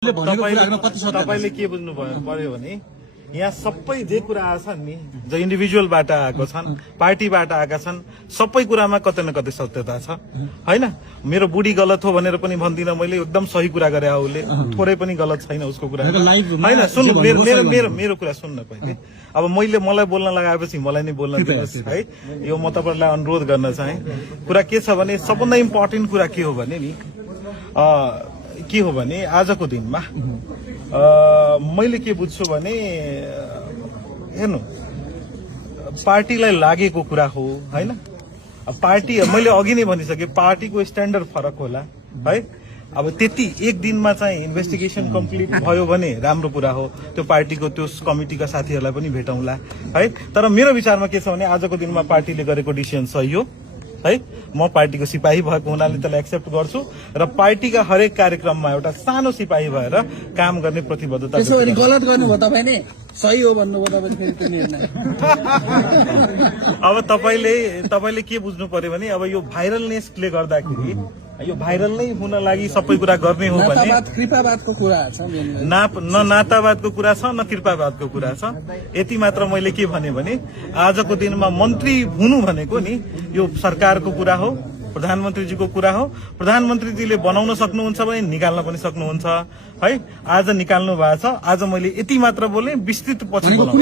तपाईले के बुझ्नु पर्यो भने यहाँ सबै जे कुरा छन् नि जो इन्डिभिजुअलबाट आएको छन् पार्टीबाट आएका छन् सबै कुरामा कतै न कतै सत्यता छ हैन। मेरो बुढी गलत हो भनेर पनि भन्दिनँ मैले, एकदम सही कुरा गरे उसले, थोरै पनि गलत छैन उसको कुरा हैन। सुन मेरो कुरा सुन्न पहिले। अब मलाई बोल्न लगाएपछि मलाई नै बोल्न दिनुहोस् है। यो म तपाईहरुलाई अनुरोध गर्न चाहे। कुरा के छ भने सबभन्दा इम्पोर्टेन्ट कुरा के हो भने नि आजको दिनमा मैले के बुझ्छु भने हेर्नु पार्टीलाई लागेको कुरा हो हैन। पार्टी मैले अघि नै भनिसके पार्टीको स्ट्यान्डर्ड फरक होला है। अब त्यति एक दिनमा चाहिँ इन्भेस्टिगेसन कम्प्लिट भयो भने राम्रो कुरा हो। त्यो पार्टीको त्यो कमिटीका साथीहरूलाई पनि भेटौँला है। तर मेरो विचारमा के छ भने आजको दिनमा पार्टीले गरेको डिसिजन सही हो है। म पार्टीको सिपाही भएको हुनाले त्यसलाई एक्सेप्ट गर्छु र पार्टीका हरेक कार्यक्रममा एउटा सानो सिपाही भएर काम गर्ने प्रतिबद्धता। गलत गर्नुभयो तपाईले, सही हो भन्नुभयो तपाईले फेरि त्यो निर्णय। अब तपाईले के बुझ्नु पर्यो भने अब यो भाइरलनेसले गर्दाखेरि यो भाइरल नै हुन लागि सबै कुरा गर्ने हो भने कृपावादको कुरा छ, न नातावादको कुरा छ न कृपावादको कुरा छ। यति मात्र मैले के भने आजको दिनमा मन्त्री हुनु भनेको नि यो सरकारको कुरा हो, प्रधानमन्त्रीजीको कुरा हो। प्रधानमन्त्रीजीले बनाउन सक्नुहुन्छ भने निकाल्न पनि सक्नुहुन्छ है। आज निकाल्नु भएको छ। आज मैले यति मात्र बोले, विस्तृत पछि बोलाउँछु।